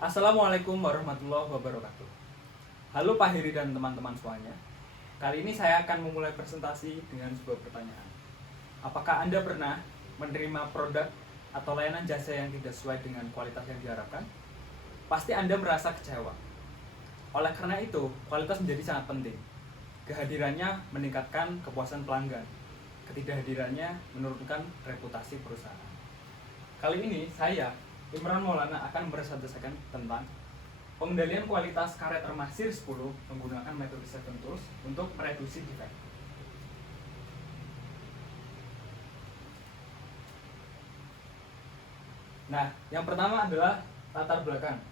Assalamualaikum warahmatullahi wabarakatuh. Halo Pak Heri dan teman-teman semuanya. Kali ini saya akan memulai presentasi dengan sebuah pertanyaan. Apakah Anda pernah menerima produk atau layanan jasa yang tidak sesuai dengan kualitas yang diharapkan? Pasti Anda merasa kecewa. Oleh karena itu, kualitas menjadi sangat penting. Kehadirannya meningkatkan kepuasan pelanggan. Ketidakhadirannya menurunkan reputasi perusahaan. Kali ini saya, Imran Maulana, akan mempresentasikan tentang pengendalian kualitas karet remah SIR 10 menggunakan metode 7 Tools untuk mereduksi defek. Nah, yang pertama adalah latar belakang.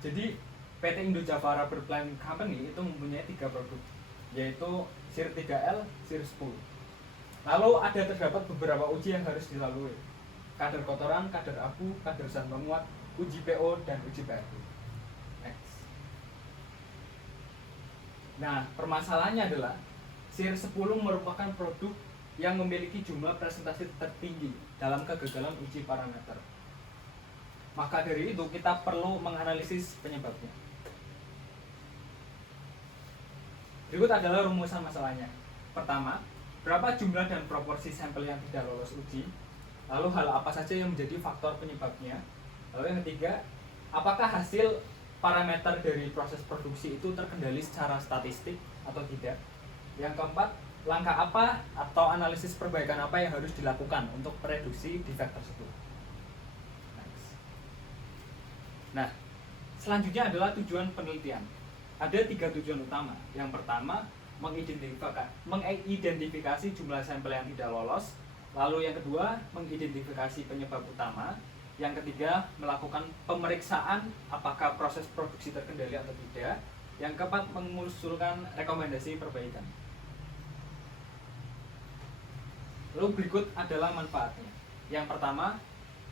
Jadi, PT Indo Java Rubber Plant Company itu mempunyai 3 produk, yaitu SIR 3L, SIR 10. Lalu terdapat beberapa uji yang harus dilalui: kadar kotoran, kadar abu, kadar zat penguat, uji PO, dan uji PRT. Next. Nah, permasalahannya adalah SIR 10 merupakan produk yang memiliki jumlah presentasi tertinggi dalam kegagalan uji parameter. Maka dari itu kita perlu menganalisis penyebabnya. Berikut adalah rumusan masalahnya. Pertama, berapa jumlah dan proporsi sampel yang tidak lolos uji? Lalu hal apa saja yang menjadi faktor penyebabnya? Lalu yang ketiga, apakah hasil parameter dari proses produksi itu terkendali secara statistik atau tidak? Yang keempat, langkah apa atau analisis perbaikan apa yang harus dilakukan untuk mereduksi defek tersebut? Nah, selanjutnya adalah tujuan penelitian. Ada 3 tujuan utama. Yang pertama, mengidentifikasi jumlah sampel yang tidak lolos. Lalu yang kedua, mengidentifikasi penyebab utama. Yang ketiga, melakukan pemeriksaan apakah proses produksi terkendali atau tidak. Yang keempat, mengusulkan rekomendasi perbaikan. Lalu berikut adalah manfaatnya. Yang pertama,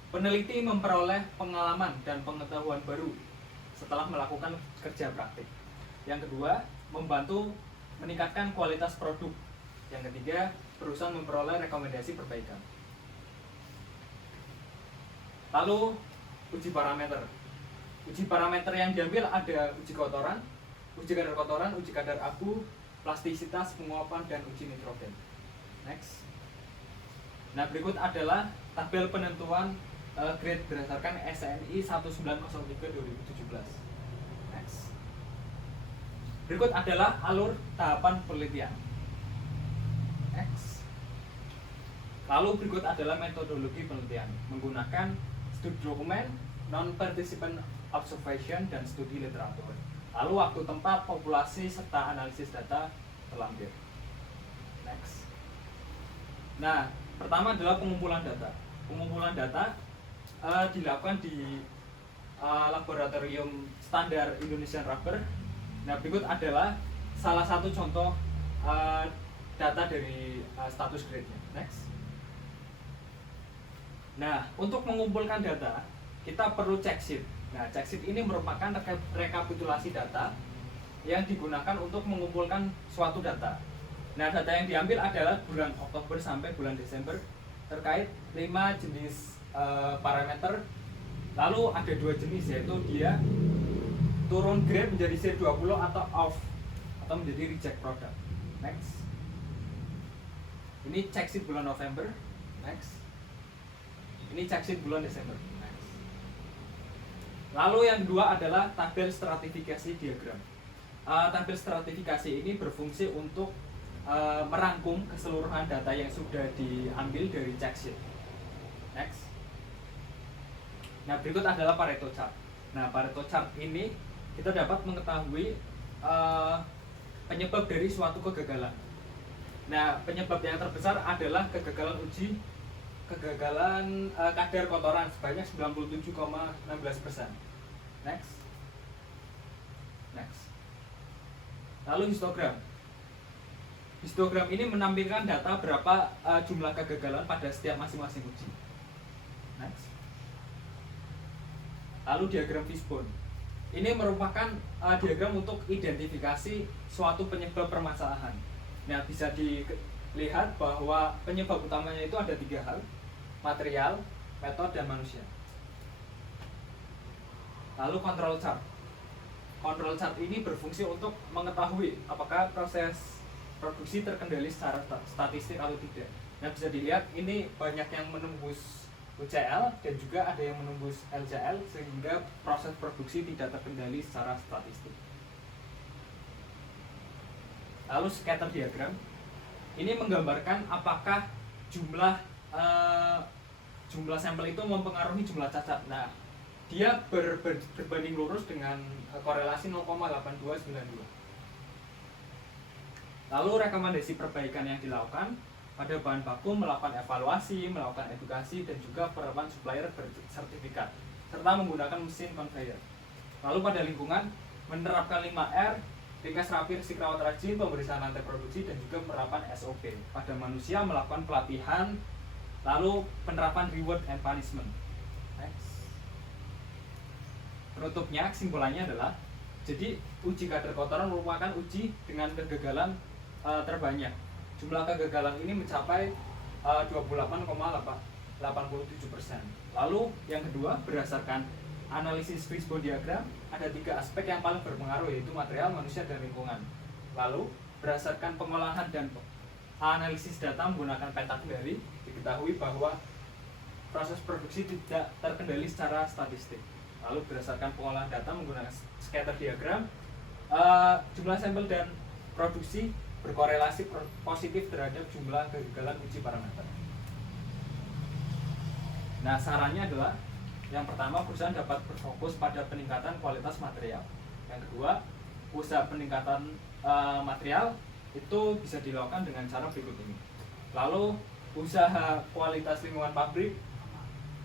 peneliti memperoleh pengalaman dan pengetahuan baru setelah melakukan kerja praktik. Yang kedua, membantu meningkatkan kualitas produk. Yang ketiga, perusahaan memperoleh rekomendasi perbaikan. Lalu, uji parameter. Uji parameter yang diambil ada uji kotoran, uji kadar kotoran, uji kadar abu, plastisitas, penguapan, dan uji nitrogen. Next. Nah, berikut adalah tabel penentuan grade berdasarkan SNI 1903/2017. Next. Berikut adalah alur tahapan penelitian. Next. Lalu berikut adalah metodologi penelitian menggunakan studi dokumen, non-participant observation, dan studi literatur. Lalu waktu, tempat, populasi, serta analisis data terlampir. Next. Nah, pertama adalah pengumpulan data. Pengumpulan data dilakukan di laboratorium standar Indonesian Rubber. Nah, berikut adalah salah satu contoh data dari status grade-nya. Next. Nah, untuk mengumpulkan data, kita perlu check sheet. Nah, check sheet ini merupakan rekapitulasi data yang digunakan untuk mengumpulkan suatu data. Nah, data yang diambil adalah bulan Oktober sampai bulan Desember terkait 5 jenis parameter. Lalu ada 2 jenis, yaitu dia turun grade menjadi C20 atau off atau menjadi reject product. Next. Ini check sheet bulan November. Next. Ini check sheet bulan Desember. Next. Lalu yang kedua adalah tabel stratifikasi diagram. Tabel stratifikasi ini berfungsi untuk merangkum keseluruhan data yang sudah diambil dari check sheet. Next. Nah, berikut adalah Pareto chart. Nah, Pareto chart ini kita dapat mengetahui penyebab dari suatu kegagalan. Nah, penyebab yang terbesar adalah kegagalan kadar kotoran sebanyak 97,16%. Next. Next. Lalu histogram. Histogram ini menampilkan data berapa jumlah kegagalan pada setiap masing-masing uji. Next. Lalu diagram fishbone. Ini merupakan diagram untuk identifikasi suatu penyebab permasalahan. Nah, bisa dilihat bahwa penyebab utamanya itu ada 3 hal: material, metode, dan manusia. Lalu control chart. Control chart ini berfungsi untuk mengetahui apakah proses produksi terkendali secara statistik atau tidak. Nah, bisa dilihat ini banyak yang menembus UCL dan juga ada yang menembus LCL sehingga proses produksi tidak terkendali secara statistik. Lalu scatter diagram ini menggambarkan apakah jumlah sampel itu mempengaruhi jumlah cacat. Nah, dia berbanding lurus dengan korelasi 0,8292. Lalu rekomendasi perbaikan yang dilakukan pada bahan baku, melakukan evaluasi, melakukan edukasi, dan juga penerapan supplier bersertifikat, serta menggunakan mesin conveyor. Lalu pada lingkungan, menerapkan 5R, ringkas, rapi, resik, rawat, rajin, pemeriksaan lantai produksi, dan juga penerapan SOP. Pada manusia, melakukan pelatihan, lalu penerapan reward and punishment. Next. Penutupnya, kesimpulannya adalah, jadi uji kadar kotoran merupakan uji dengan kegagalan terbanyak. Jumlah kegagalan ini mencapai 28,87%. Lalu yang kedua, berdasarkan analisis fishbone diagram, ada 3 aspek yang paling berpengaruh, yaitu material, manusia, dan lingkungan. Lalu berdasarkan pengolahan dan analisis data menggunakan peta kendali, diketahui bahwa proses produksi tidak terkendali secara statistik. Lalu berdasarkan pengolahan data menggunakan scatter diagram, jumlah sampel dan produksi berkorelasi positif terhadap jumlah kegagalan uji parameter. Nah, sarannya adalah yang pertama, perusahaan dapat berfokus pada peningkatan kualitas material. Yang kedua, usaha peningkatan material itu bisa dilakukan dengan cara berikut ini. Lalu usaha kualitas lingkungan pabrik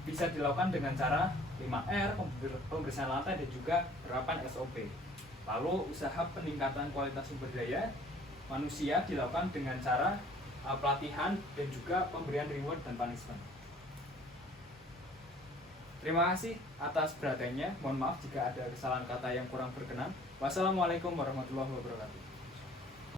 bisa dilakukan dengan cara 5R, pembersihan lantai, dan juga penerapan SOP. Lalu usaha peningkatan kualitas sumber daya manusia dilakukan dengan cara pelatihan dan juga pemberian reward dan punishment. Terima kasih atas perhatiannya. Mohon maaf jika ada kesalahan kata yang kurang berkenan. Wassalamualaikum warahmatullahi wabarakatuh.